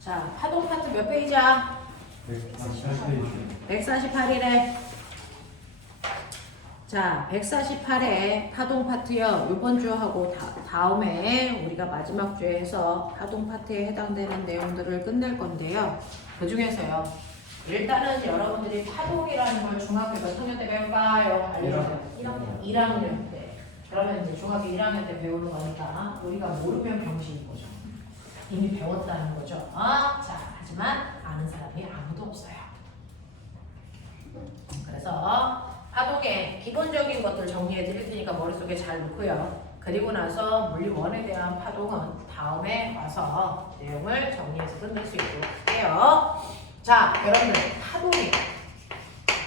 자, 파동 파트 몇 페이지야? 148이래. 자, 148에 파동 파트요. 이번 주하고 다음에 우리가 마지막 주에 해서 파동 파트에 해당되는 내용들을 끝낼 건데요. 그 중에서요. 일단은 여러분들이 파동이라는 걸 중학교 몇 학년 때 배울까요? 알려주세요. 1학년 때. 그러면 이제 중학교 1학년 때 배우는 거니까 우리가 모르면 병신인 거죠. 이미 배웠다는 거죠. 자, 하지만 아는 사람이 아무도 없어요. 그래서 파동의 기본적인 것들 정리해 드릴 테니까 머릿속에 잘 넣고요. 그리고 나서 물리 1에 대한 파동은 다음에 와서 내용을 정리해서 끝낼 수 있도록 할게요. 자, 여러분들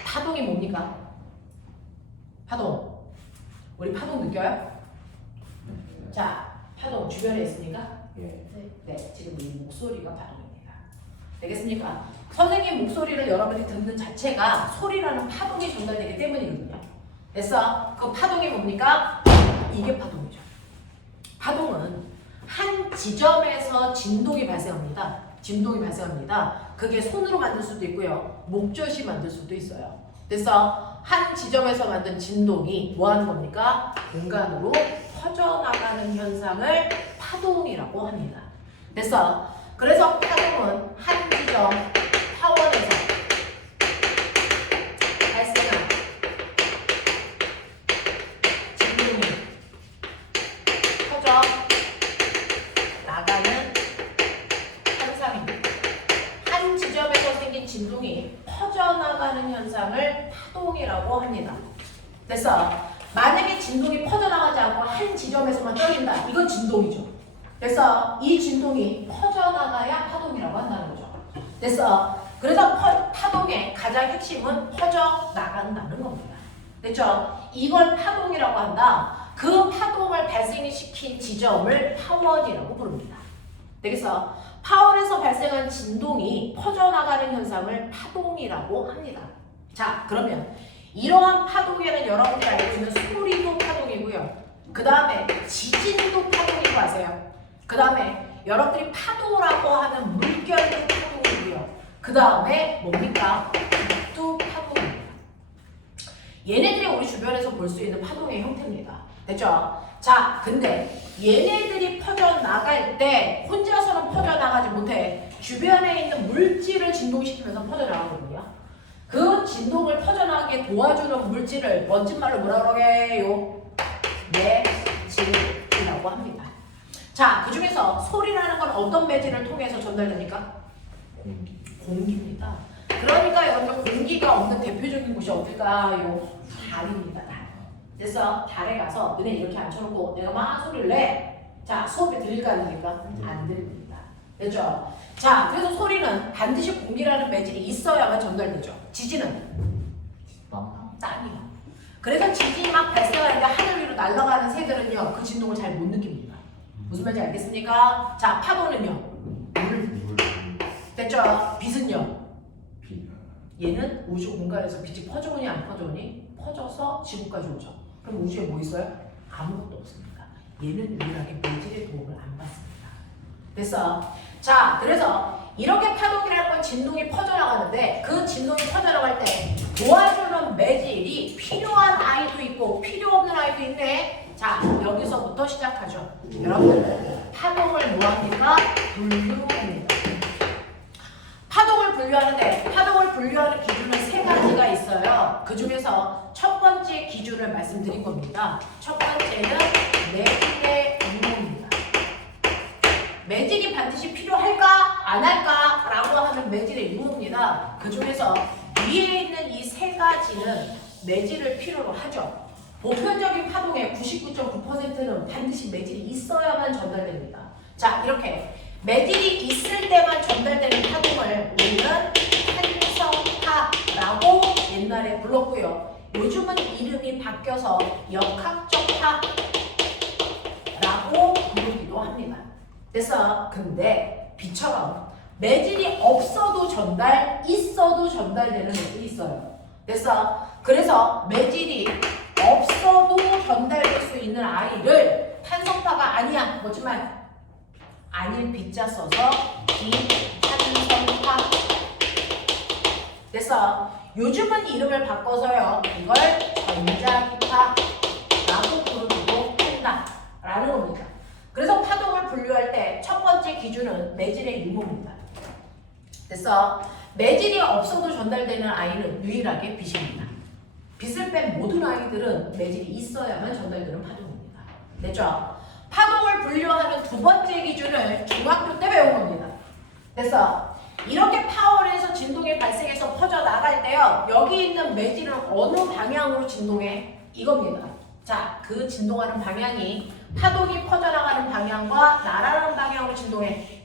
파동이 뭡니까? 파동. 우리 파동 느껴요? 자, 파동 주변에 있습니까? 네, 지금 이 목소리가 파동입니다. 되겠습니까? 선생님 목소리를 여러분이 듣는 자체가 소리라는 파동이 전달되기 때문이거든요. 그래서 그 파동이 뭡니까? 이게 파동이죠. 파동은 한 지점에서 진동이 발생합니다. 진동이 발생합니다. 그게 손으로 만들 수도 있고요. 목젖이 만들 수도 있어요. 그래서 한 지점에서 만든 진동이 뭐 하는 겁니까? 공간으로 퍼져나가는 현상을 파동이라고 합니다. 그래서 파동은 한 지점 타원에서 발생한 진동이 퍼져 나가는 현상입니다. 한 지점에서 생긴 진동이 퍼져나가는 현상을 파동이라고 합니다. 만약에 진동이 퍼져나가지 않고 한 지점에서만 떨린다. 이건 진동이죠. 그래서 이 진동이 퍼져나가야 파동이라고 한다는 거죠. 그래서 파동의 가장 핵심은 퍼져나간다는 겁니다. 됐죠? 이걸 파동이라고 한다. 그 파동을 발생시킨 지점을 파원이라고 부릅니다. 되겠어? 파원에서 발생한 진동이 퍼져나가는 현상을 파동이라고 합니다. 자, 그러면 이러한 파동에는 여러분들이 알고 있는 소리도 파동이고요. 그 다음에 지진도 파동이고 아세요? 그 다음에 여러분들이 파도라고 하는 물결도 파동이고요. 그 다음에 뭡니까? 빛도 파동입니다. 얘네들이 우리 주변에서 볼 수 있는 파동의 형태입니다. 됐죠? 자, 근데 얘네들이 퍼져나갈 때 혼자서는 퍼져나가지 못해 주변에 있는 물질을 진동시키면서 퍼져나가거든요. 그 진동을 퍼져나가게 도와주는 물질을 멋진 말로 뭐라고 해요? 매질이라고 합니다. 자, 그 중에서 소리라는 건 어떤 매질을 통해서 전달됩니까? 공기입니다. 그러니까 여러분들 공기가 없는 대표적인 곳이 어딜까요? 달입니다. 달. 그래서 달에 가서 너네 이렇게 앉혀놓고 내가 막 소리를 내. 자, 수업에 들릴까 안 들릴까? 안 들립니다. 됐죠? 자, 그래서 소리는 반드시 공기라는 매질이 있어야만 전달되죠. 지진은? 땅이요. 그래서 지진이 막 발생할 때 하늘 위로 날아가는 새들은요, 그 진동을 잘 못 느낍니다. 무슨 말인지 알겠습니까? 자, 파도는요? 물. 됐죠? 빛은요? 얘는 우주 공간에서 빛이 퍼져오니 안 퍼져오니? 퍼져서 지구까지 오죠. 그럼 우주에 뭐 있어요? 아무것도 없습니다. 얘는 유일하게 물질의 도움을 안 받습니다. 됐어? 자, 그래서 이렇게 파동이라는 건 진동이 퍼져나가는데 그 진동이 퍼져나갈 때 도와주는 매질이 필요한 아이도 있고 필요 없는 아이도 있네. 자, 여기서부터 시작하죠. 여러분, 파동을 뭐합니까? 분류합니다. 파동을 분류하는 기준은 3가지가 있어요. 그 중에서 첫 번째 기준을 말씀드린 겁니다. 첫 번째는 매질의 의무입니다. 매질이 반드시 필요할까? 안 할까? 라고 하는 매질의 의무입니다. 그 중에서 위에 있는 이 3가지는 매질을 필요로 하죠. 보편적인 파동의 99.9%는 반드시 매질이 있어야만 전달됩니다. 자, 이렇게 매질이 있을 때만 전달되는 파동을 우리는 탄성파라고 옛날에 불렀고요. 요즘은 이름이 바뀌어서 역학적 파라고 부르기도 합니다. 그래서 근데 빛처럼 매질이 없어도 전달, 있어도 전달되는 애들이 있어요. 그래서 매질이 없어도 전달될 수 있는 아이를 탄성파가 아니야. 뭐지만 아닐 빛자 써서 빛자 이성파. 됐어. 요즘은 이름을 바꿔서요. 이걸 전자기파라고 부르기도 한다라는 겁니다. 그래서 파동을 분류할 때 첫 번째 기준은 매질의 유무입니다. 됐어. 매질이 없어도 전달되는 아이는 유일하게 빛입니다. 빛을 뺀 모든 아이들은 매질이 있어야만 전달되는 파동입니다. 됐죠? 파동을 분류하는 두 번째 기준을 중학교 때 배운 겁니다. 됐어? 이렇게 파워에서 진동이 발생해서 퍼져나갈 때요. 여기 있는 매질은 어느 방향으로 진동해? 이겁니다. 자, 그 진동하는 방향이 파동이 퍼져나가는 방향과 날아가는 방향으로 진동해.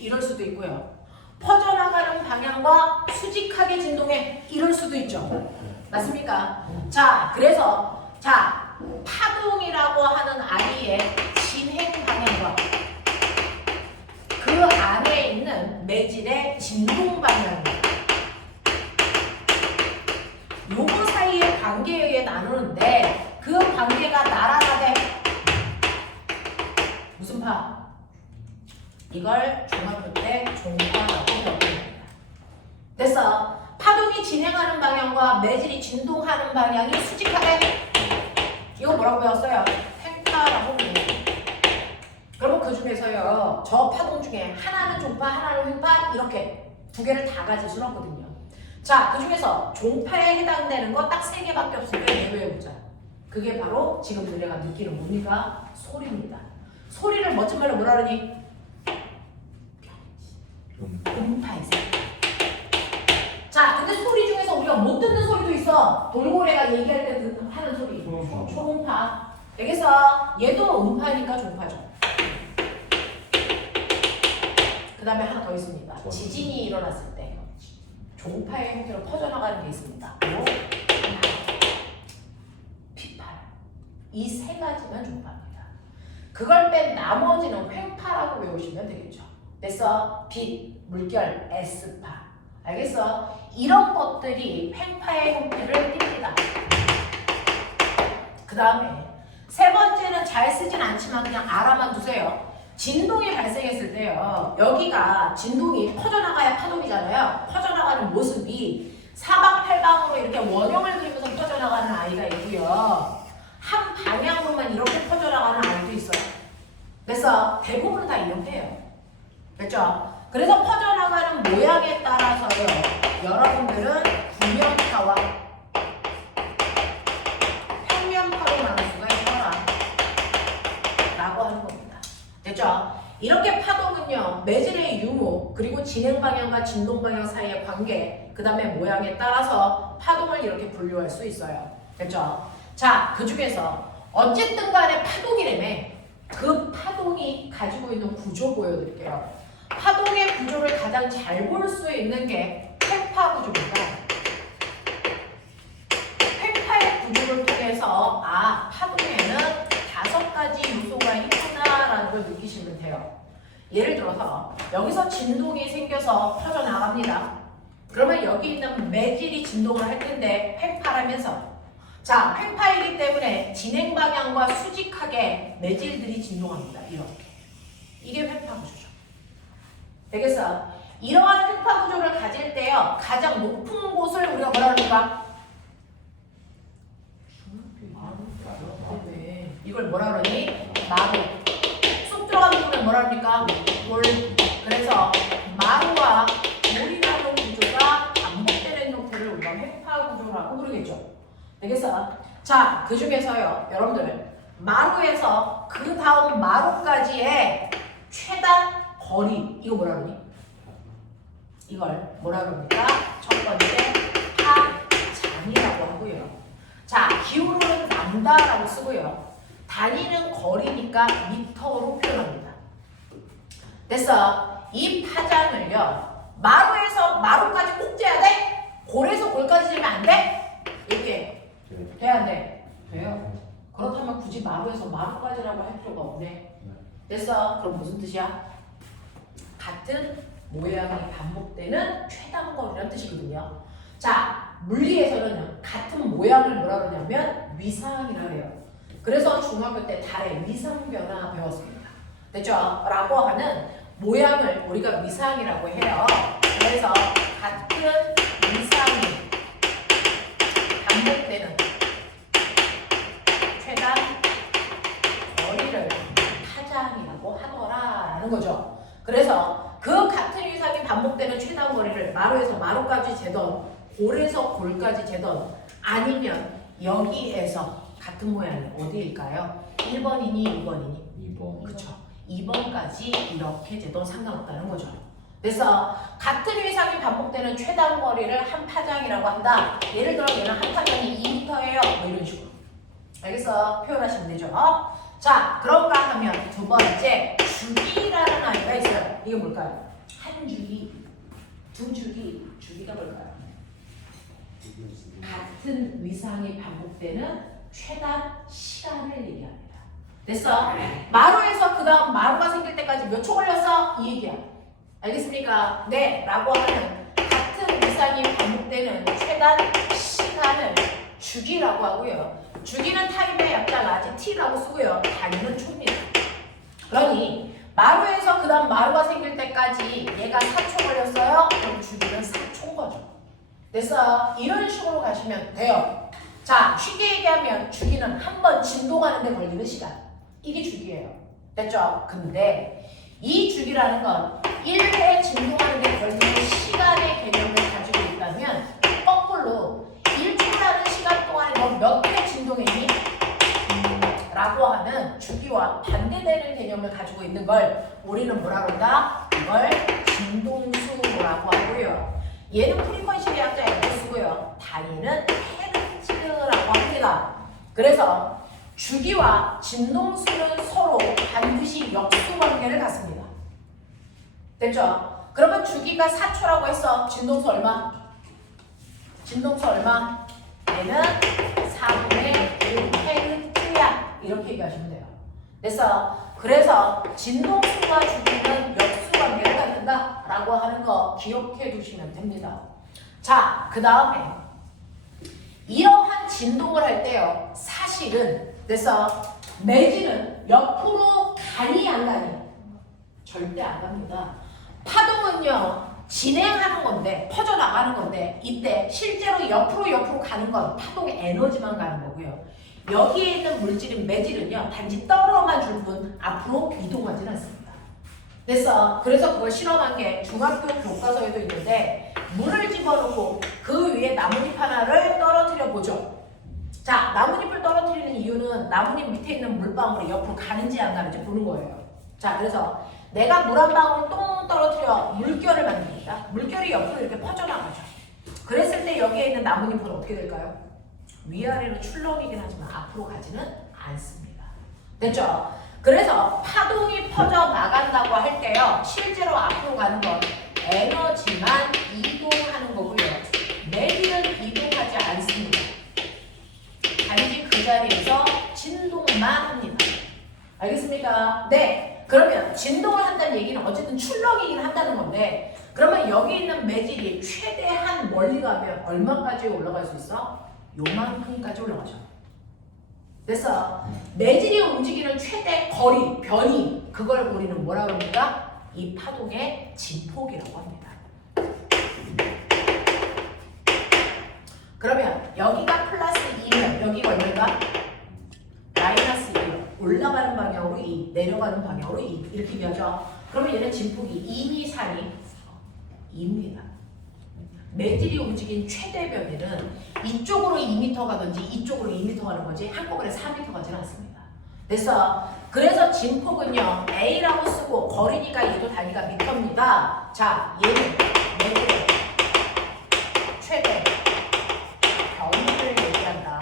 이럴 수도 있고요. 퍼져나가는 방향과 수직하게 진동해. 이럴 수도 있죠. 맞습니까? 자, 그래서 자, 파동이라고 하는 아이의 진행 방향과 그 안에 있는 매질의 진동 방향입니다. 요거 사이의 관계에 의해 나누는데 그 관계가 날아가되 무슨 파? 이걸 중학교 때 종파라고 배웁니다. 됐어. 파동이 진행하는 방향과 매질이 진동하는 방향이 수직하되 이거 뭐라고 배웠어요? 횡파라고 배웁니다. 그러면 그 중에서요. 저 파동 중에 하나는 종파, 하나는 횡파 이렇게 두 개를 다 가질 수는 없거든요. 자, 그 중에서 종파에 해당되는 거 딱 세 개밖에 없으니까 외워보자. 그게 바로 지금 너네가 느끼는 뭡니까? 소리입니다. 소리를 멋진 말로 뭐라 그러니? 음파에서. 자, 근데 소리 중에서 우리가 못 듣는 소리도 있어. 돌고래가 얘기할 때 하는 소리. 초음파. 알겠어? 얘도 음파니까 종파죠. 그 다음에 하나 더 있습니다. 지진이 일어났을 때 종파의 형태로 퍼져나가는 게 있습니다. 피팔. 이 세 가지만 종파입니다. 그걸 뺀 나머지는 횡파라고 외우시면 되겠죠. 됐어? 빛, 물결, S파. 알겠어? 이런 것들이 횡파의 형태를 띱니다. 그 다음에 세 번째는 잘 쓰진 않지만 그냥 알아만 두세요. 진동이 발생했을 때요. 여기가 진동이 퍼져나가야 파동이잖아요. 퍼져나가는 모습이 사방팔방으로 이렇게 원형을 그리면서 퍼져나가는 아이가 있고요. 한 방향으로만 이렇게 퍼져나가는 아이도 있어요. 그래서 대부분은 다 이렇게요. 됐죠? 그래서 퍼져나가는 모양에 따라서요. 여러분들은 구면파와 평면파로 나눌 수가 있더라 라고 하는 겁니다. 됐죠? 이렇게 파동은요. 매질의 유무 그리고 진행 방향과 진동 방향 사이의 관계 그 다음에 모양에 따라서 파동을 이렇게 분류할 수 있어요. 됐죠? 자, 그 중에서 어쨌든 간에 파동이라며 그 파동이 가지고 있는 구조 보여드릴게요. 파동의 구조를 가장 잘 볼 수 있는 게 횡파 구조입니다. 횡파의 구조를 통해서 파동에는 5가지 요소가 있구나라는 걸 느끼시면 돼요. 예를 들어서 여기서 진동이 생겨서 퍼져나갑니다. 그러면 여기 있는 매질이 진동을 할 텐데 횡파라면서 자, 횡파이기 때문에 진행 방향과 수직하게 매질들이 진동합니다. 이렇게. 이게 횡파 구조죠. 되겠어? 이러한 횡파 구조를 가질 때요. 가장 높은 곳을 우리가 뭐라 그럽니까? 이걸 뭐라 그러니? 마루. 쑥 들어가는 부분을 뭐라 합니까? 돌. 그래서 마루와 돌이라는 구조가 반복되는 형태를 우리가 횡파 구조라고 부르겠죠. 되겠어? 자, 그 중에서요, 여러분들 마루에서 그 다음 마루까지의 최단 거리 이거 뭐라 그러니? 이걸 뭐라 그럽니까? 첫 번째 파장이라고 하고요. 자, 기울어는 남다라고 쓰고요. 다니는 거리니까 미터로 표현합니다. 됐어? 이 파장을요, 마루에서 마루까지 꼭 재야 돼? 골에서 골까지 재면 안 돼? 이렇게 돼, 안 돼? 돼요. 그렇다면 굳이 마루에서 마루까지라고 할 필요가 없네. 됐어? 그럼 무슨 뜻이야? 같은 모양이 반복되는 최단거리라는 뜻이거든요. 자, 물리에서는 같은 모양을 뭐라 그러냐면 위상이라고 해요. 그래서 중학교 때 달의 위상 변화 배웠습니다. 됐죠? 라고 하는 모양을 우리가 위상이라고 해요. 그래서 같은 위상이 반복되는 최단 거리를 파장이라고 하더라라는 거죠. 그래서 그 같은 위상이 반복되는 최단 거리를 마루에서 마루까지 재던 골에서 골까지 재던 아니면 여기에서 같은 모양이 어디일까요? 1번이니 2번이니? 2번. 그쵸. 2번까지 이렇게 재도 상관없다는 거죠. 그래서 같은 위상이 반복되는 최단 거리를 한 파장이라고 한다. 예를 들어 얘는 한 파장이 2m예요. 뭐 이런 식으로. 알겠어? 표현하시면 되죠. 자, 그런가 하면 두 번째 주기라는 아이가 있어요. 이게 뭘까요? 한 주기, 두 주기, 주기가 뭘까요? 같은 위상이 반복되는 최단 시간을 얘기합니다. 됐어? 마루에서 그 다음 마루가 생길 때까지 몇 초 걸렸어? 이 얘기야. 알겠습니까? 네, 라고 하는 같은 위상이 반복되는 최단 시간을 주기라고 하고요. 주기는 타임의 약자 라지 t라고 쓰고요. 단위는 초입니다. 그러니 마루에서 그 다음 마루가 생길 때까지 얘가 4초 걸렸어요? 그럼 주기는 4초인 거죠. 그래서 이런 식으로 가시면 돼요. 자, 쉽게 얘기하면 주기는 한 번 진동하는 데 걸리는 시간. 이게 주기예요. 됐죠? 근데 이 주기라는 건 1회 진동하는 데 걸리는 시간의 개념을 가지고 있다면 거꾸로 1초라는 시간 동안에 너 몇 회 진동했니? 라고 하는 주기와 반대되는 개념을 가지고 있는 걸 우리는 뭐라고 한다? 이걸 진동수라고 하고요. 얘는 프리퀀시 약자 F 쓰고요. 단위는 헤르츠라고 합니다. 그래서 주기와 진동수는 서로 반드시 역수 관계를 갖습니다. 됐죠? 그러면 주기가 4초라고 했어. 진동수 얼마? 진동수 얼마? 얘는 4분의 1헤르츠야. 이렇게 얘기하시면 돼요. 그래서 진동수와 주기는 역수 관계를 갖는다 라고 하는 거 기억해 두시면 됩니다. 자, 그 다음에 이러한 진동을 할 때요, 사실은 매질은 옆으로 가니 안 가니? 절대 안 갑니다. 파동은요 진행하는 건데, 퍼져나가는 건데, 이때 실제로 옆으로 가는 건 파동의 에너지만 가는 거고요. 여기에 있는 물질인 매질은요 단지 떨어만 줄 뿐 앞으로 이동하지는 않습니다. 그래서 그걸 실험한 게 중학교 교과서에도 있는데, 물을 집어넣고 그 위에 나뭇잎 하나를 떨어뜨려 보죠. 자, 나뭇잎을 떨어뜨리는 이유는 나뭇잎 밑에 있는 물방울이 옆으로 가는지 안 가는지 보는 거예요. 자, 그래서 내가 물 한 방울 똥 떨어뜨려 물결을 만듭니다. 물결이 옆으로 이렇게 퍼져나가죠. 그랬을 때 여기에 있는 나뭇잎은 어떻게 될까요? 위아래로 출렁이긴 하지만 앞으로 가지는 않습니다. 됐죠? 그래서 파동이 퍼져나간다고 할 때요, 실제로 앞으로 가는 건 에너지만 이동하는 거고요. 매질은 이동하지 않습니다. 단지 그 자리에서 진동만 합니다. 알겠습니까? 네. 그러면 진동을 한다는 얘기는 어쨌든 출렁이긴 한다는 건데, 그러면 여기 있는 매질이 최대한 멀리 가면 얼마까지 올라갈 수 있어? 요만큼까지 올라가죠. 매질이 움직이는 최대 거리, 변이, 그걸 우리는 뭐라고 합니까? 이 파동의 진폭이라고 합니다. 그러면 여기가 플러스 2면 여기가 얼마인가? 마이너스 1. 올라가는 방향으로 2, 내려가는 방향으로 2. 이렇게 얘기하죠. 그러면 얘는 진폭이 2니 4니? 2입니다. 매질이 움직인 최대 변이는 이쪽으로 2m 가든지 이쪽으로 2m 가는 거지 한꺼번에 4m 가지는 않습니다. 그래서 진폭은요 A라고 쓰고 거리니까 얘도 단위가 미터입니다. 자, 얘는 매질의 최대 변이를 얘기한다.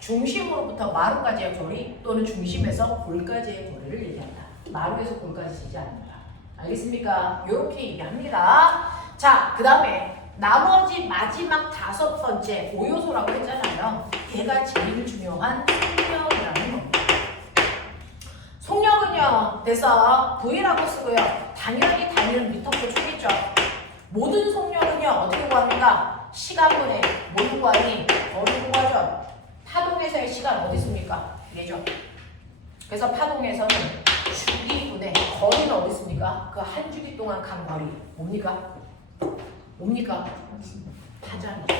중심으로부터 마루까지의 거리 또는 중심에서 골까지의 거리를 얘기한다. 마루에서 골까지 지지 않는다. 알겠습니까? 이렇게 얘기합니다. 자, 그 다음에 나머지 마지막 5번째 5요소라고 했잖아요. 얘가 제일 중요한 속력이라는 겁니다. 속력은요, V라고 쓰고요. 당연히 단위는 미터로 주겠죠. 모든 속력은요, 어떻게 구합니까? 시간분의 뭘 구하니? 거리를 구하죠. 파동에서의 시간 어디 있습니까? 얘죠. 그래서 파동에서는 주기분의 거리는 어디 있습니까? 그 한 주기 동안 간 거리 뭡니까? 뭡니까? 파장이죠.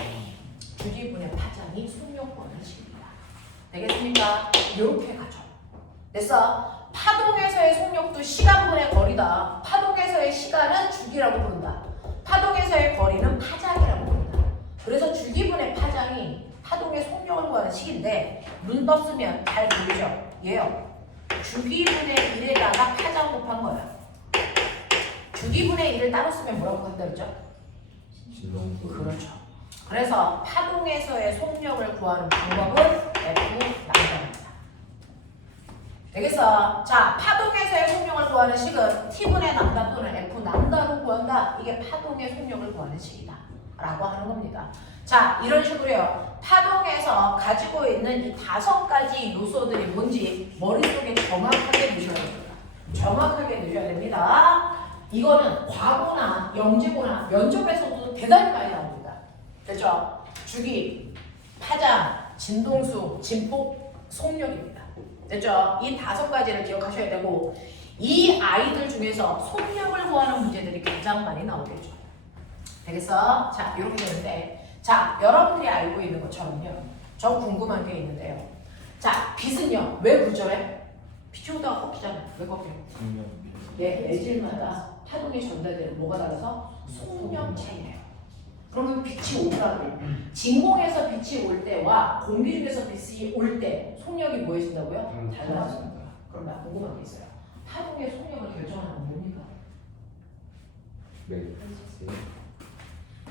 주기분의 파장이 속력권의 식입니다. 되겠습니까? 이렇게 가죠. 그래서 파동에서의 속력도 시간분의 거리다. 파동에서의 시간은 주기라고 부른다. 파동에서의 거리는 파장이라고 부른다. 그래서 주기분의 파장이 파동의 속력을 구하는 식인데 문법 쓰면 잘 보이죠? 얘요. 주기분의 1에다가 파장 곱한 거야. 주기분의 1을 따로 쓰면 뭐라고 한다 그랬죠? 그렇죠. 그래서 파동에서의 속력을 구하는 방법은 F 남자입니다. 되겠어? 자, 파동에서의 속력을 구하는 식은 T분의 남다 또는 F 남다로 구한다. 이게 파동의 속력을 구하는 식이다. 라고 하는 겁니다. 자, 이런 식으로요. 파동에서 가지고 있는 이 5가지 요소들이 뭔지 머릿속에 정확하게 넣으셔야 됩니다. 정확하게 넣으셔야 됩니다. 이거는 과거나 영재고나 면접에서도 대단히 많이 나옵니다. 됐죠? 주기, 파장, 진동수, 진폭, 속력입니다. 됐죠? 이 5가지를 기억하셔야 되고 이 아이들 중에서 속력을 구하는 문제들이 가장 많이 나오겠죠. 되겠어? 자, 이렇게 되는데 자, 여러분들이 알고 있는 것처럼요. 저 궁금한 게 있는데요. 자, 빛은요. 왜 구절해? 빛이 오다가 꺾이잖아. 왜 꺾여? 예, 매질마다 파동이 전달되는 뭐가 달라서? 속력 차이예요. 그러면 빛이 오더라도 진공에서 빛이 올 때와 공기 중에서 빛이 올 때 속력이 뭐해진다고요? 달라집니다. 그럼 나 궁금한 게 있어요. 파동의 속력을 결정하는 건 뭡니까?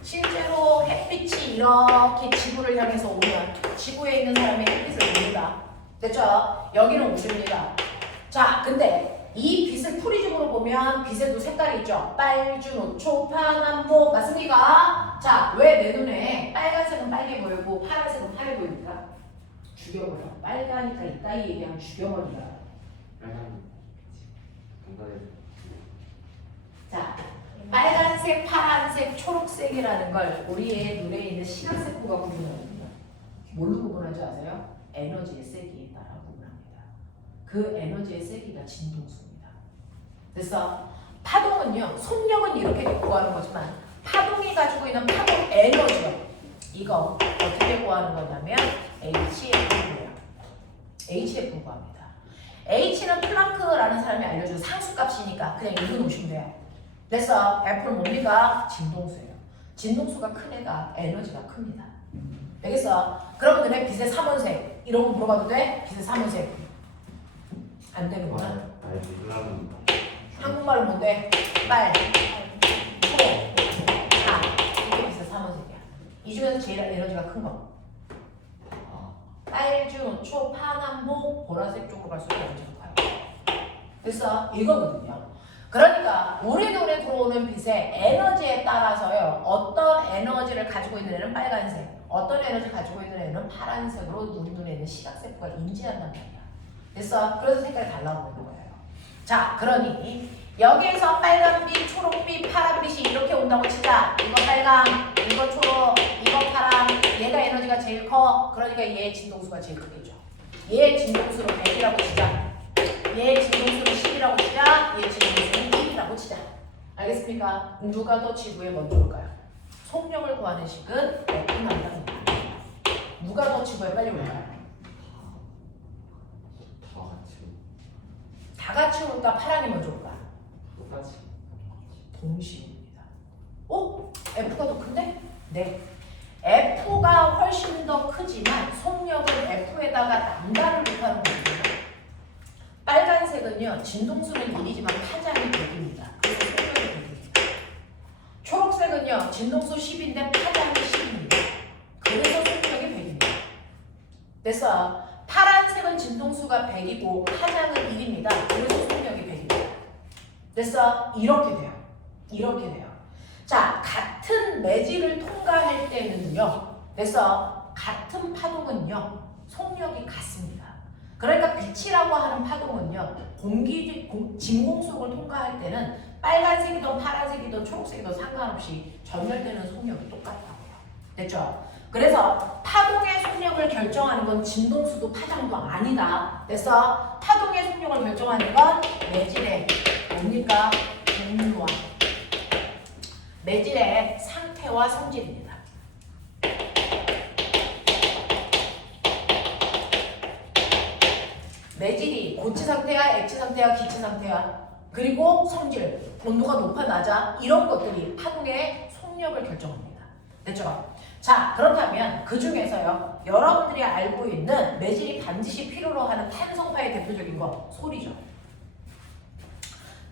실제로 햇빛이 이렇게 지구를 향해서 오면 지구에 있는 사람의 햇빛을 봅니다. 됐죠? 여기는 우주입니다. 자, 근데 이 빛을 프리즘으로 보면 빛에도 색깔이 있죠? 빨주, 노초, 파남보 맞습니까? 자, 왜 내 눈에 빨간색은 빨개 보이고 파란색은 파래 보입니까? 죽여버려. 빨가니까 이따위 얘기하면 죽여버리라. 자, 빨간색, 파란색, 초록색이라는 걸 우리의 눈에 있는 시각세포가 구분합니다. 뭘로 구분하지 아세요? 에너지의 세기에 따라 구분합니다. 그 에너지의 세기가 진동수입니다. 그래서 파동은요, 속력은 이렇게 구하는 거지만 파동이 가지고 있는 파동 에너지요. 이거 어떻게 구하는 거냐면 HF예요. HF 구합니다. H는 플랑크라는 사람이 알려준 상수값이니까 그냥 읽어놓으시면 돼요. 그래서 F는 뭡니까? 진동수예요. 진동수가 큰 애가 에너지가 큽니다. 알겠어? 그러면 왜 빛의 삼원색 이런 거 물어봐도 돼? 빛의 삼원색 안 되는구나. 한국말로 뭔데? 빨, 초, 다 이게 빛의 삼원색이야. 이 중에서 제일 에너지가 큰 거. 빨주, 초, 파남보, 보라색 쪽으로 갈수록 에너지가 커요. 그래서 이거거든요. 그러니까 우리 눈에 들어오는 빛의 에너지에 따라서요. 어떤 에너지를 가지고 있는 애는 빨간색, 어떤 에너지를 가지고 있는 애는 파란색으로 우리 눈에 있는 시각세포가 인지한단 말이야. 그래서 색깔이 달라 보이는 거예요. 자, 그러니 여기에서 빨간빛, 초록빛, 파란빛이 이렇게 온다고 치자. 이거 빨강, 이거 초록, 이거 파랑. 얘가 에너지가 제일 커. 그러니까 얘의 진동수가 제일 크겠죠. 얘의 진동수를 100이라고 치자. 얘의 진동수를 10이라고 치자. 얘의 진동수는 1이라고 치자. 알겠습니까? 누가 더 지구에 먼저 올까요? 속력을 구하는 식은 F 남당입니다. 누가 더 지구에 빨리 올까요? 다 같이 올까? 파랑이 먼저 올까? 똑같이. 동시에 옵니다. 오? F가 더 큰데? 네. F가 훨씬 더 크지만 속력은 F에다가 남다를 곱하는 겁니다. 빨간색은요, 진동수는 1이지만 파장이 100입니다. 그래서 속력이 100입니다. 초록색은요, 진동수 10인데 파장이 10입니다. 그래서 속력이 100입니다. 그래서 파란색은 진동수가 100이고 파장은 1입니다. 그래서 속력이 100입니다. 그래서 이렇게 돼요. 이렇게 돼요. 자, 같은 매질을 통과할 때는요. 그래서 같은 파동은요. 속력이 같습니다. 그러니까 빛이라고 하는 파동은요. 진공속을 통과할 때는 빨간색이든 파란색이든 초록색이든 상관없이 전열되는 속력이 똑같다고요. 됐죠? 그래서 파동의 속력을 결정하는 건 진동수도 파장도 아니다. 그래서 파동의 속력 속력을 결정하는 건 매질의 뭡니까? 종류와 매질의 상태와 성질입니다. 매질이 고체 상태야, 액체 상태야, 기체 상태야, 그리고 성질, 온도가 높아 낮아, 이런 것들이 파동의 속력을 결정합니다. 됐죠? 자, 그렇다면 그 중에서요, 여러분들이 알고 있는 매질이 반드시 필요로 하는 탄성파의 대표적인 거, 소리죠.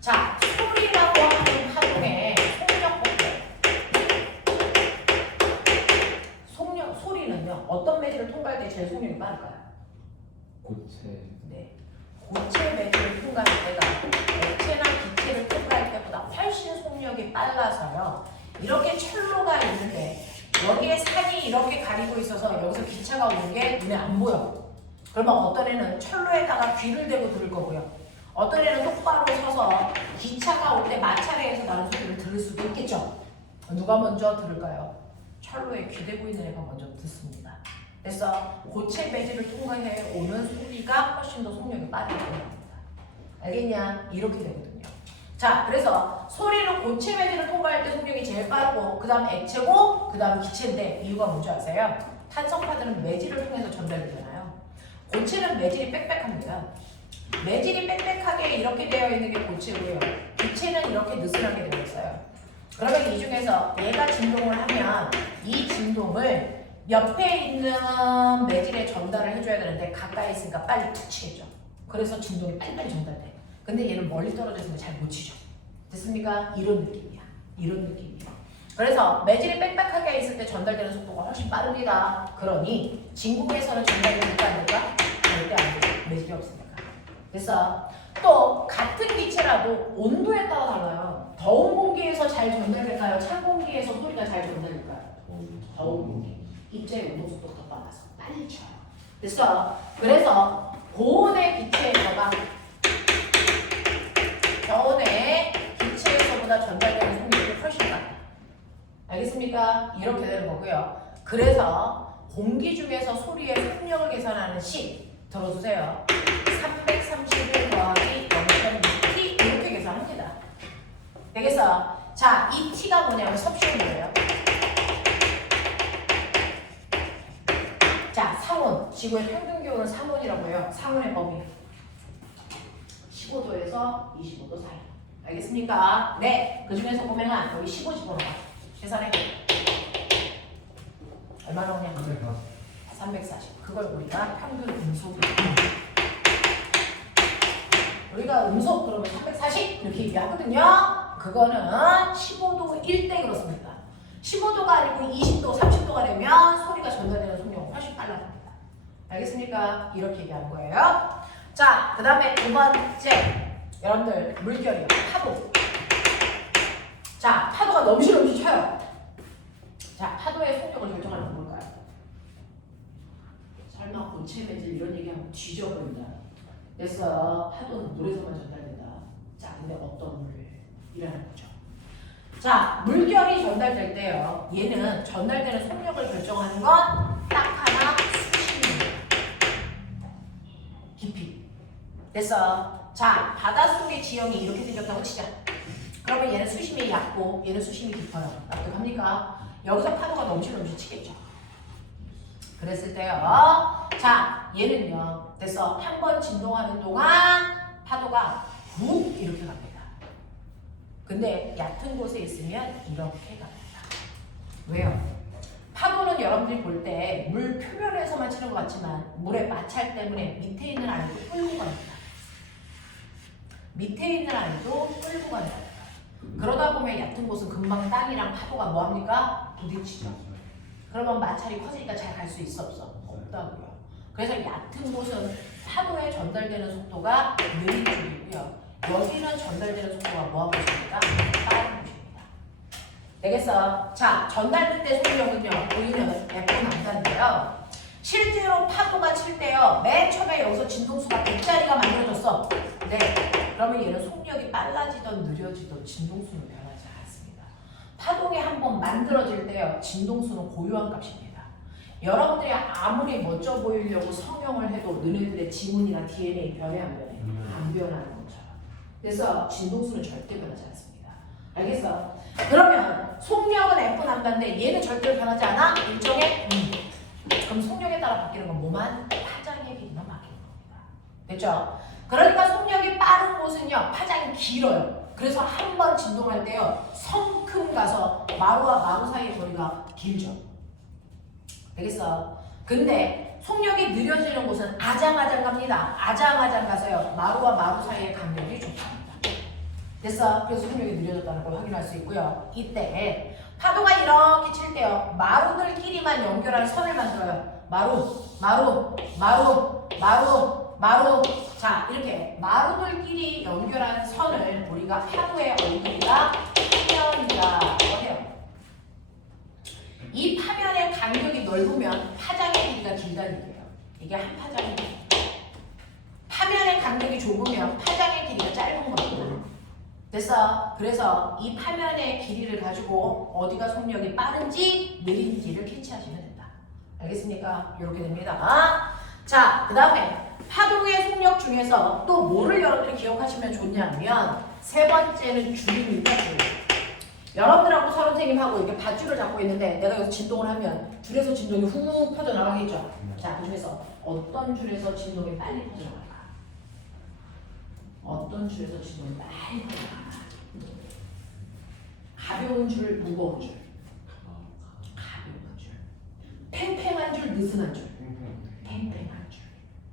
자, 소리라고 하는 파동의 속력, 소리는요, 어떤 매질을 통과할 때 제일 속력이 빠를까요? 고체. 네. 고체 매질을 통과할 때가 액체나 기체를 통과할 때보다 훨씬 속력이 빨라서요. 이렇게 철로가 있는데 여기에 산이 이렇게 가리고 있어서 여기서 기차가 오는 게 눈에 안 보여. 그러면 어떤 애는 철로에다가 귀를 대고 들을 거고요. 어떤 애는 똑바로 서서 기차가 올 때 마찰에서 나는 소리를 들을 수도 있겠죠. 누가 먼저 들을까요? 철로에 귀 대고 있는 애가 먼저 듣습니다. 그래서 고체 매질을 통과해 오는 소리가 훨씬 더 속력이 빠르게 됩니다. 알겠냐? 이렇게 되거든요. 자, 그래서 소리는 고체 매질을 통과할 때 속력이 제일 빠르고 그 다음 액체고 그 다음 기체인데 이유가 뭔지 아세요? 탄성파들은 매질을 통해서 전달되잖아요. 고체는 매질이 빽빽합니다. 매질이 빽빽하게 이렇게 되어 있는 게 고체고요. 기체는 이렇게 느슨하게 되어 있어요. 그러면 이 중에서 얘가 진동을 하면 이 진동을 옆에 있는 매질에 전달을 해줘야 되는데 가까이 있으니까 빨리 툭 치겠죠. 그래서 진동이 빨리빨리 전달돼. 근데 얘는 멀리 떨어져 있으면 잘 못 치죠. 됐습니까? 이런 느낌이야. 이런 느낌이야. 그래서 매질이 빽빽하게 있을 때 전달되는 속도가 훨씬 빠릅니다. 그러니 진공에서는 전달이 될까 안 될까? 절대 안 돼요. 매질이 없으니까. 그래서 또 같은 기체라도 온도에 따라 달라요. 더운 공기에서 잘 전달될까요? 찬 공기에서 소리가 잘 전달될까요? 더운 공기. 입자의 운동 속도가 더 빨라서 빨리 쳐요. 그래서 고온의 기체에서가 저온의 기체에서보다 전달되는 속력이 훨씬 빨라요. 알겠습니까? 이렇게 되는 거고요. 그래서 공기 중에서 소리의 속력을 계산하는 식 들어주세요. 331 더하기 0.6t 이렇게 계산합니다. 되겠어? 자, 이 t가 뭐냐면 섭씨온도예요. 자, 상온. 지구의 평균 기온은 상온이라고 해요. 상온의 범위. 15도에서 25도 사이. 알겠습니까? 네. 그 중에서 보면은 여기 15 집어넣어. 계산해. 얼마 나오냐? 340. 그걸 우리가 평균 음속으로. 우리가 음속 그러면 340 이렇게 얘기하거든요. 그거는 15도 1대 그렇습니다. 15도가 아니고 20도, 30도가 되면 소리가 전달되는 속력은 훨씬 빨라집니다. 알겠습니까? 이렇게 얘기하는 거예요. 자, 그 다음에 두 번째. 여러분들, 물결이요. 파도. 자, 파도가 넘실넘실 쳐요. 자, 파도의 속력을 결정하는 건 뭘까요? 설마 고체 매질 이런 얘기하면 뒤져버린다. 그래서 파도는 물에서만 전달된다. 자, 근데 어떤 물이라는 거죠. 자, 물결이 전달될 때요. 얘는 전달되는 속력을 결정하는 건 딱 하나, 수심입니다. 깊이. 됐어. 자, 바닷속의 지형이 이렇게 생겼다고 치자. 그러면 얘는 수심이 얕고 얘는 수심이 깊어요. 납득합니까? 여기서 파도가 넘실넘실 치겠죠. 그랬을 때요. 자, 얘는요. 됐어. 한 번 진동하는 동안 파도가 묵 이렇게 갑니다. 근데 얕은 곳에 있으면 이렇게 갑니다. 왜요? 파도는 여러분들이 볼 때 물 표면에서만 치는 것 같지만 물의 마찰 때문에 밑에 있는 안도 끌고 갑니다. 밑에 있는 안도 끌고 갑니다. 그러다 보면 얕은 곳은 금방 땅이랑 파도가 뭐합니까? 부딪히죠. 그러면 마찰이 커지니까 잘 갈 수 있어 없어? 없다고요. 그래서 얕은 곳은 파도에 전달되는 속도가 느린 쪽이고요. 여기는 전달되는 속도가 뭐하고 있습니까? 빠른 곳입니다. 되겠어? 자, 전달될 때 속력은요. 보이는 F는 남자인데요. 실제로 파도가 칠 때요. 맨 처음에 여기서 진동수가 100짜리가 만들어졌어. 네. 그러면 얘는 속력이 빨라지던 느려지던 진동수는 변하지 않습니다. 파동이 한번 만들어질 때요. 진동수는 고유한 값입니다. 여러분들이 아무리 멋져 보이려고 성형을 해도 너네들의 지문이나 DNA 변해 안 변해? 안 변하는 것처럼. 그래서 진동수는 절대 변하지 않습니다. 알겠어? 그러면 속력은 F 남자인데 얘는 절대 변하지 않아? 일정의 그럼 속력에 따라 바뀌는 건 뭐만? 파장의 길이만 바뀌는 겁니다. 됐죠? 그러니까 속력이 빠른 곳은요 파장이 길어요. 그래서 한 번 진동할 때요 성큼 가서 마루와 마루 사이의 거리가 길죠. 알겠어? 근데 속력이 느려지는 곳은 아장아장 갑니다. 아장아장 가서요 마루와 마루 사이의 간격이 좁습니다. 됐어? 그래서 속력이 느려졌다는 걸 확인할 수 있고요. 이때 파도가 이렇게 칠 때요 마루들끼리만 연결한 선을 만들어요. 마루, 마루, 마루, 마루, 마루. 자, 이렇게 마루들끼리 연결한 선을 우리가 파도의 얼굴이라 파면이라고 해요. 이 파면의 간격이 넓으면 파장의 길이가 길다는 얘기예요. 이게 한 파장입니다. 파면의 간격이 좁으면 파장의 길이가 짧은 겁니다. 됐어? 그래서 이 파면의 길이를 가지고 어디가 속력이 빠른지 느린지를 캐치하시면 된다. 알겠습니까? 이렇게 됩니다. 자, 그 다음에 파동의 속력 중에서 또 뭐를 여러분들이 기억하시면 좋냐면 세 번째는 줄입니다. 줄. 여러분들하고 선생님하고 이렇게 밧줄을 잡고 있는데 내가 여기서 진동을 하면 줄에서 진동이 훅 퍼져나가겠죠? 자, 그 중에서 어떤 줄에서 진동이 빨리 퍼져나갈까? 어떤 줄에서 진동이 빨리 퍼져나갈까? 가벼운 줄, 무거운 줄. 가벼운 줄. 팽팽한 줄, 느슨한 줄. 팽팽한 줄.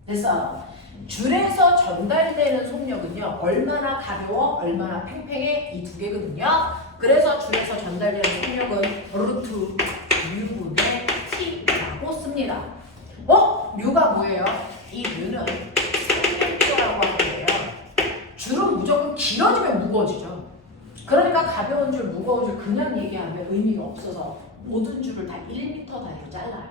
그래서 줄에서 전달되는 속력은요 얼마나 가벼워 얼마나 팽팽해 이 두 개거든요. 그래서 줄에서 전달되는 속력은 루트 U분의 T라고 씁니다. 류가 뭐예요? 이 류는 속력이라고 하는 거예요. 줄은 무조건 길어지면 무거워지죠. 그러니까 가벼운 줄 무거운 줄 그냥 얘기하면 의미가 없어서 모든 줄을 다 1m 단위로 잘라요.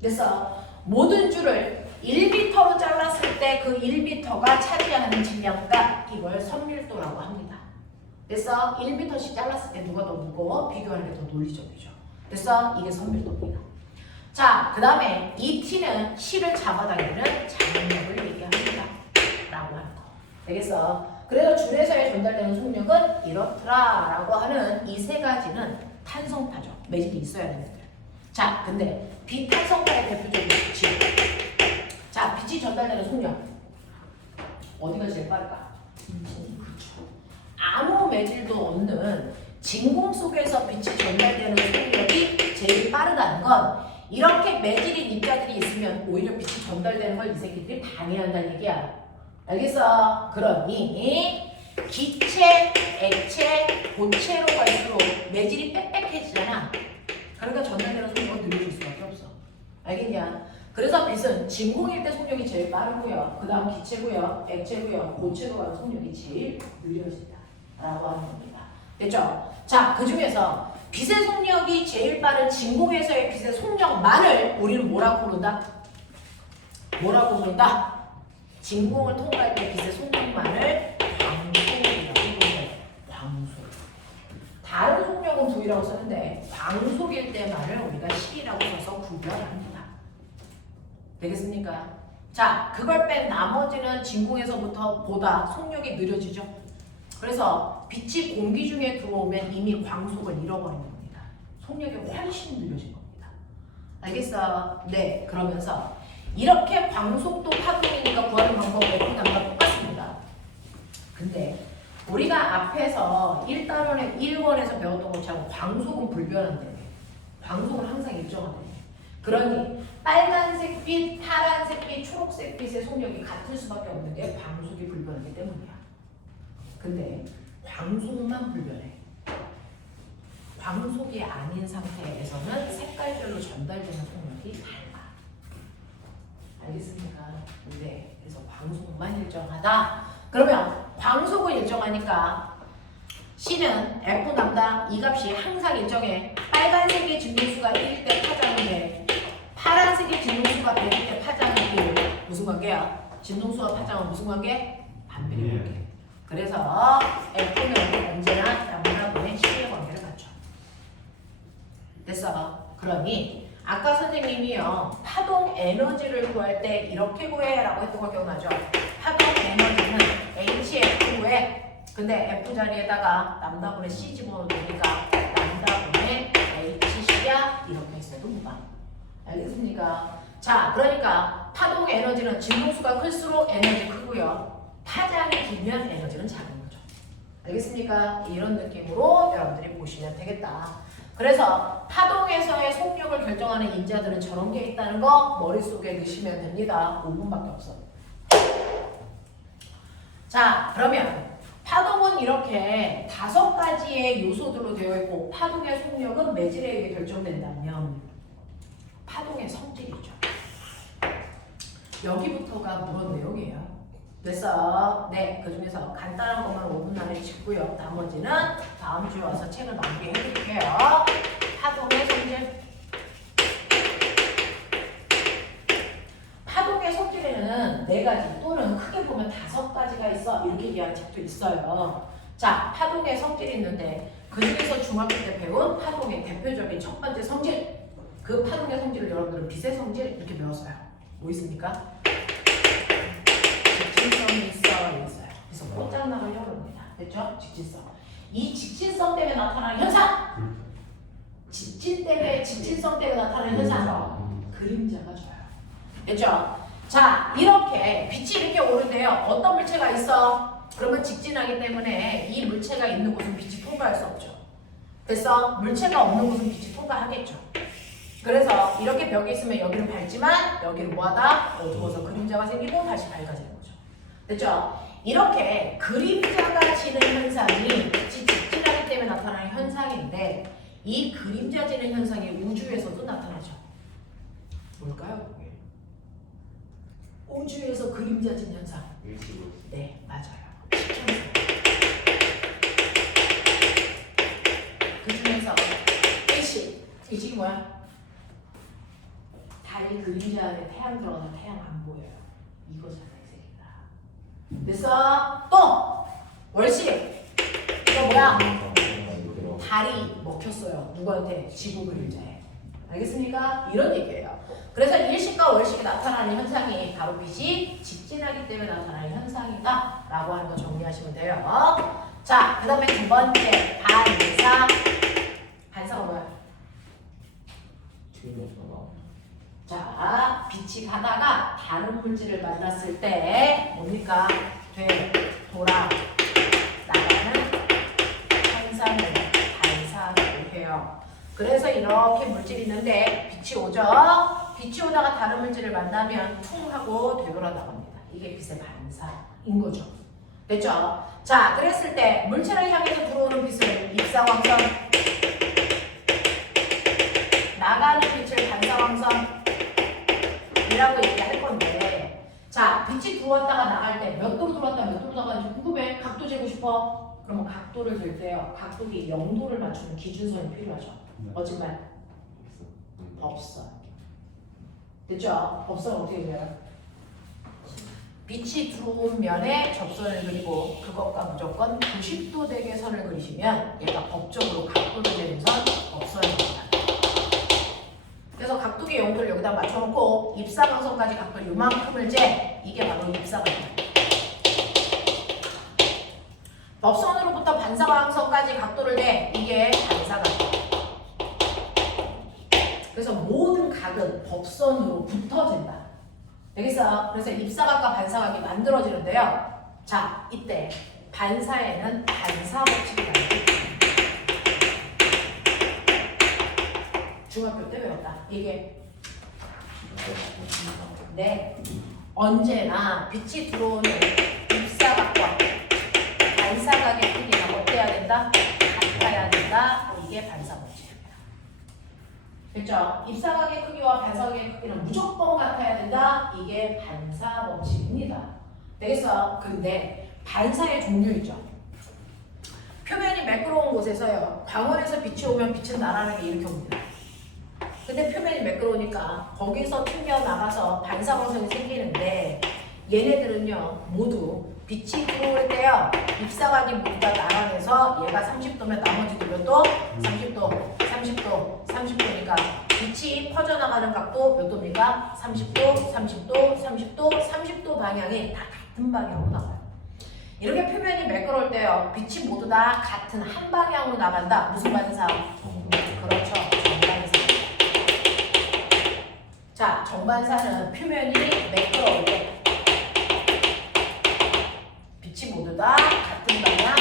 그래서 모든 줄을 1m로 잘랐을 때 그 1m가 차지하는 질량값 이걸 선밀도라고 합니다. 그래서 1m씩 잘랐을 때 누가 더 무거워? 비교하는 게 더 논리적이죠. 그래서 이게 선밀도입니다. 자, 그 다음에 이 T는 실을 잡아당기는 장력을 얘기합니다. 라고 하는 거. 되겠어? 그래서 줄에서의 전달되는 속력은 이렇더라 라고 하는 이 세 가지는 탄성파죠. 매질이 있어야 되는 거예요. 자, 근데 비탄성파의 대표적인 빛이 자, 빛이 전달되는 속력 어디가 제일 빠를까? 그렇죠. 아무 매질도 없는 진공 속에서 빛이 전달되는 속력이 제일 빠르다는 건 이렇게 매질인 입자들이 있으면 오히려 빛이 전달되는 걸 이 새끼들이 방해한다는 얘기야. 알겠어? 그러니 기체, 액체, 고체로 갈수록 매질이 빽빽해지잖아. 그러니까 전달되는 속력은 느려질 수밖에 없어. 알겠냐? 그래서 빛은 진공일 때 속력이 제일 빠르고요. 그 다음 기체고요. 액체고요. 고체로 가는 속력이 제일 느려진다. 라고 하는 겁니다. 됐죠? 자, 그 중에서 빛의 속력이 제일 빠른 진공에서의 빛의 속력만을 우리는 뭐라고 부른다? 뭐라고 부른다? 진공을 통과할 때 빛의 속력만을 광속이라고 부른다. 광속. 다른 속력은 V라고 쓰는데 광속일 때만을 우리가 C라고 써서 구별합니다. 되겠습니까? 자, 그걸 뺀 나머지는 진공에서부터 보다 속력이 느려지죠. 그래서 빛이 공기 중에 들어오면 이미 광속을 잃어버리는 겁니다. 속력이 훨씬 느려진 겁니다. 알겠어? 네, 그러면서 이렇게 광속도 파동이니까 구하는 방법 F남과 똑같습니다. 근데 우리가 앞에서 1단원에서 배웠던 것처럼 광속은 불변한데 광속은 항상 일정하대. 그러니 빨간색 빛, 파란색 빛, 초록색 빛의 속력이 같을 수밖에 없는 게 광속이 불변하기 때문이야. 근데 광속만 불변해. 광속이 아닌 상태에서는 색깔별로 전달되는 속력이 달라. 알겠습니까? 네. 그래서 광속만 일정하다. 그러면 광속은 일정하니까 C는 F 남당 이 값이 항상 일정해. 빨간색의 진동수가 1일 때 파장은 돼. 파란색의 진동수가 100일 때 파장은 1. 무슨 관계야? 진동수와 파장은 무슨 관계? 반비례 관계. 그래서 F는 언제나 람다분의 C의 관계를 갖춰. 됐어? 그러니 아까 선생님이요 파동 에너지를 구할 때 이렇게 구해라고 했던 거 기억나죠? 파동 에너지는 HF에 근데 F 자리에다가 람다분의 C 집어넣으면 되니까 람다분의 HC야 이렇게 했어도 무방. 알겠습니까? 자, 그러니까 파동 에너지는 진동수가 클수록 에너지 크고요. 파장이 길면 에너지는 작은 거죠. 알겠습니까? 이런 느낌으로 여러분들이 보시면 되겠다. 그래서 파동에서의 속력을 결정하는 인자들은 저런 게 있다는 거 머릿속에 넣으시면 됩니다. 5분밖에 없어. 자, 그러면 파동은 이렇게 5가지의 요소들로 되어 있고 파동의 속력은 매질에 의해 결정된다면 파동의 성질이죠. 여기부터가 물어 내용이에요. 됐어? 네, 그 중에서 간단한 것만 5분 안에 짚고요. 나머지는 다음 주에 와서 책을 마무리해 드릴게요. 파동의 성질. 파동의 성질에는 4가지 또는 크게 보면 5가지가 있어. 이렇게 얘기하는 책도 있어요. 자, 파동의 성질이 있는데 그 중에서 중학교 때 배운 파동의 대표적인 첫 번째 성질. 그 파동의 성질을 여러분들은 빛의 성질 이렇게 배웠어요. 뭐 있습니까? 직진성이 있어요. 그래서 꼼짝 나가려고 합니다. 됐죠? 직진성. 이 직진성 때문에 나타나는 현상. 직진성 때문에 나타나는 현상. 그림자가 져요. 됐죠? 자, 이렇게 빛이 이렇게 오는데요. 어떤 물체가 있어? 그러면 직진하기 때문에 이 물체가 있는 곳은 빛이 통과할 수 없죠. 됐어? 물체가 없는 곳은 빛이 통과하겠죠. 그래서 이렇게 벽이 있으면 여기는 밝지만 여기는 뭐하다? 어두워서 그림자가 생기고 다시 밝아지는 거죠. 됐죠? 이렇게 그림자가 지는 현상이 직진하기 때문에 나타나는 현상인데 이 그림자 지는 현상이 우주에서도 나타나죠. 뭘까요? 우주에서 그림자 지는 현상. 네, 맞아요. 그 중에서 일식이 뭐야? 달이 그림자 안에 태양 들어가서 태양 안 보여요. 이거잖아, 이 새끼다. 됐어? 또! 월식! 이거 뭐야? 달이 먹혔어요. 누구한테? 지구 그림자에. 알겠습니까? 이런 얘기예요. 그래서 일식과 월식이 나타나는 현상이 바로 빛이 직진하기 때문에 나타나는 현상이다 라고 하는 거 정리하시면 돼요. 자, 그 다음에 2번째 반사. 반사가 뭐야? 자, 빛이 가다가 다른 물질을 만났을 때 뭡니까? 돌아 나가는 현상을 반사라고 해요. 그래서 이렇게 물질이 있는데 빛이 오죠? 빛이 오다가 다른 물질을 만나면 퉁 하고 되돌아 나갑니다. 이게 빛의 반사인 거죠. 됐죠? 자, 그랬을 때 물체를 향해서 들어오는 빛은 입사광선, 나가는 빛을 반사광선 이라고 얘기할 건데, 자, 빛이 들어왔다가 나갈 때 몇 도로 들어왔다 몇 도로 나가는지 궁금해? 각도 재고 싶어? 그러면 각도를 잴 때요. 각도기 0도를 맞추는 기준선이 필요하죠. 거짓말? 없어. 됐죠? 없어는 어떻게 돼요? 빛이 들어온 면에 접선을 그리고 그것과 무조건 90도 되게 선을 그리시면 얘가 법적으로 각도를 재는 선 없어야 됩니다. 그래서 각도기 0도를 여기다 맞춰놓고 입사광선까지 각도 요만큼을 재. 이게 바로 입사광선. 법선으로부터 반사광선까지 각도를 재. 이게 반사각도. 그래서 모든 각은 법선으로부터 잰다. 되겠어요? 그래서 입사각과 반사각이 만들어지는데요. 자, 이때 반사에는 반사법칙이 나옵니다. 중학교 때 배웠다. 이게 네, 언제나 빛이 들어오는 입사각과 반사각의 크기가 어때야 된다? 같아야 된다. 이게 반사법칙입니다. 됐죠? 입사각의 크기와 반사각의 크기는 무조건 같아야 된다. 이게 반사법칙입니다. 되겠어? 근데 반사의 종류 있죠. 표면이 매끄러운 곳에서요. 광원에서 빛이 오면 빛은 날아가게 이렇게 옵니다. 근데 표면이 매끄러우니까 거기서 튕겨나가서 반사광선이 생기는데 얘네들은요 모두 빛이 들어올 때요 입사각이 모두 다 날아내서 얘가 30도면 나머지도 몇 도? 30도, 30도, 30도니까 빛이 퍼져나가 몇 도입니까? 30도, 30도, 30도, 30도 방향이 다 같은 방향으로 나가요. 이렇게 표면이 매끄러울 때요. 빛이 모두 다 같은 한 방향으로 나간다. 무슨 반사? 그렇죠. 정반사. 자, 정반사는 표면이 매끄러울 때 빛이 모두 다 같은 방향,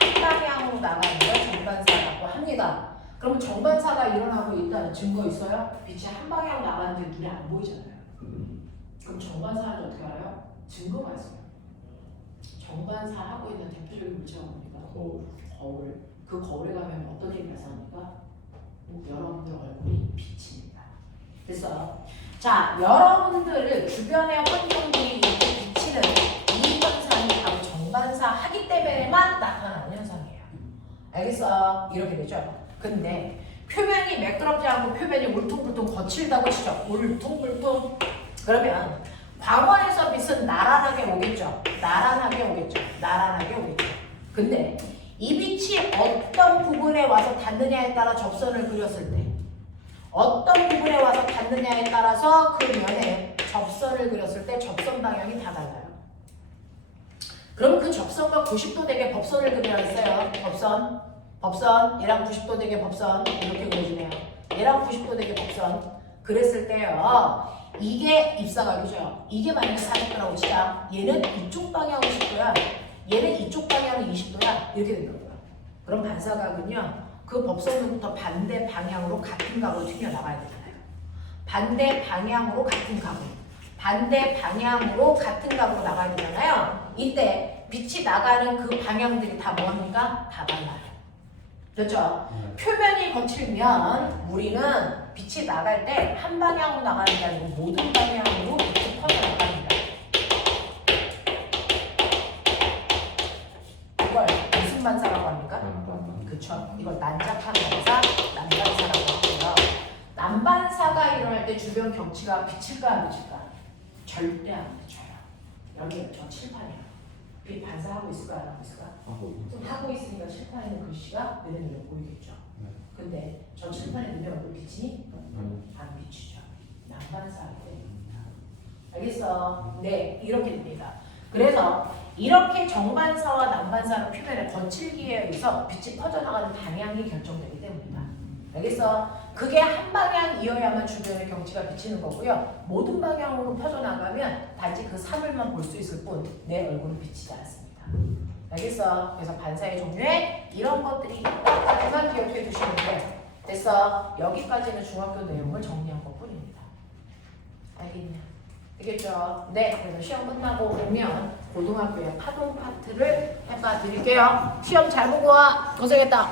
한 방향으로 나가는 걸 정반사라고 합니다. 그럼 정반사가 일어나고 있다는 증거 있어요? 빛이 한 방향 나가는데 눈에 안 보이잖아요. 그럼 정반사는 어떻게 알아요? 증거가 있어요. 정반사하고 있는 대표적인 물체가 뭡니까? 거울. 그 거울에 가면 어떤 일이 발생합니까? 여러분들 얼굴이 비칩니다. 됐어요? 자, 여러분들 주변의 환경들이 이렇게 비치는 이 현상이 바로 정반사 하기 때문에만 나타나는 현상이에요. 알겠어요? 이렇게 되죠? 근데 표면이 매끄럽지 않고 표면이 울퉁불퉁 거칠다고 치죠. 울퉁불퉁. 그러면 광원에서 빛은 나란하게 오겠죠. 나란하게 오겠죠. 나란하게 오겠죠. 근데 이 빛이 어떤 부분에 와서 닿느냐에 따라 접선을 그렸을 때 어떤 부분에 와서 닿느냐에 따라서 그 면에 접선을 그렸을 때 접선 방향이 다 달라요. 그럼 그 접선과 90도 되게 법선을 그리라 했어요. 법선, 얘랑 90도 되게 법선 이렇게 그려주네요. 얘랑 90도 되게 법선 그랬을 때요. 이게 입사각이죠. 이게 만약에 40도라고 치자. 얘는 이쪽 방향으로 10도야. 얘는 이쪽 방향으로 20도야. 이렇게 된다고요. 그럼 반사각은요. 그 법선으로부터 반대 방향으로 같은 각으로 튀겨나가야 되잖아요. 반대 방향으로 같은 각으로. 반대 방향으로 같은 각으로 나가야 되잖아요. 이때 빛이 나가는 그 방향들이 다 뭐합니까? 다 달라요. 그렇죠? 표면이 거칠면 우리는 빛이 나갈 때 한 방향으로 나가는 게 아니고 모든 방향으로 빛이 퍼져나갑니다. 이걸 무슨 반사라고 합니까? 그쵸? 이걸 난잡한 반사, 난반사라고 하고요. 난반사가 일어날 때 주변 경치가 비칠까 안 비칠까? 절대 안 비쳐요. 여기 저 칠판이에요. 빛 반사하고 있을까요? 안 하고 있을까? 좀 하고 있으니까 칠판에 있는 글씨가 눈에 보이겠죠. 근데 저 칠판에 눈에 얼굴 비치니? 안 비치죠. 난반사하기 때문입니다. 알겠어? 네, 이렇게 됩니다. 그래서 이렇게 정반사와 난반사는 표면의 거칠기에 의해서 빛이 퍼져나가는 방향이 결정되기 때문이다. 알겠어? 그게 한 방향이어야만 주변의 경치가 비치는 거고요. 모든 방향으로 퍼져나가면 단지 그 사물만 볼 수 있을 뿐 내 얼굴은 비치지 않습니다. 알겠어? 그래서 반사의 종류에 이런 것들이 있다까지만 기억해 두시면 돼요. 됐어? 여기까지는 중학교 내용을 정리한 것 뿐입니다. 알겠냐? 되겠죠? 네, 그래서 시험 끝나고 오면 고등학교의 파동 파트를 해봐 드릴게요. 시험 잘 보고 와. 고생했다.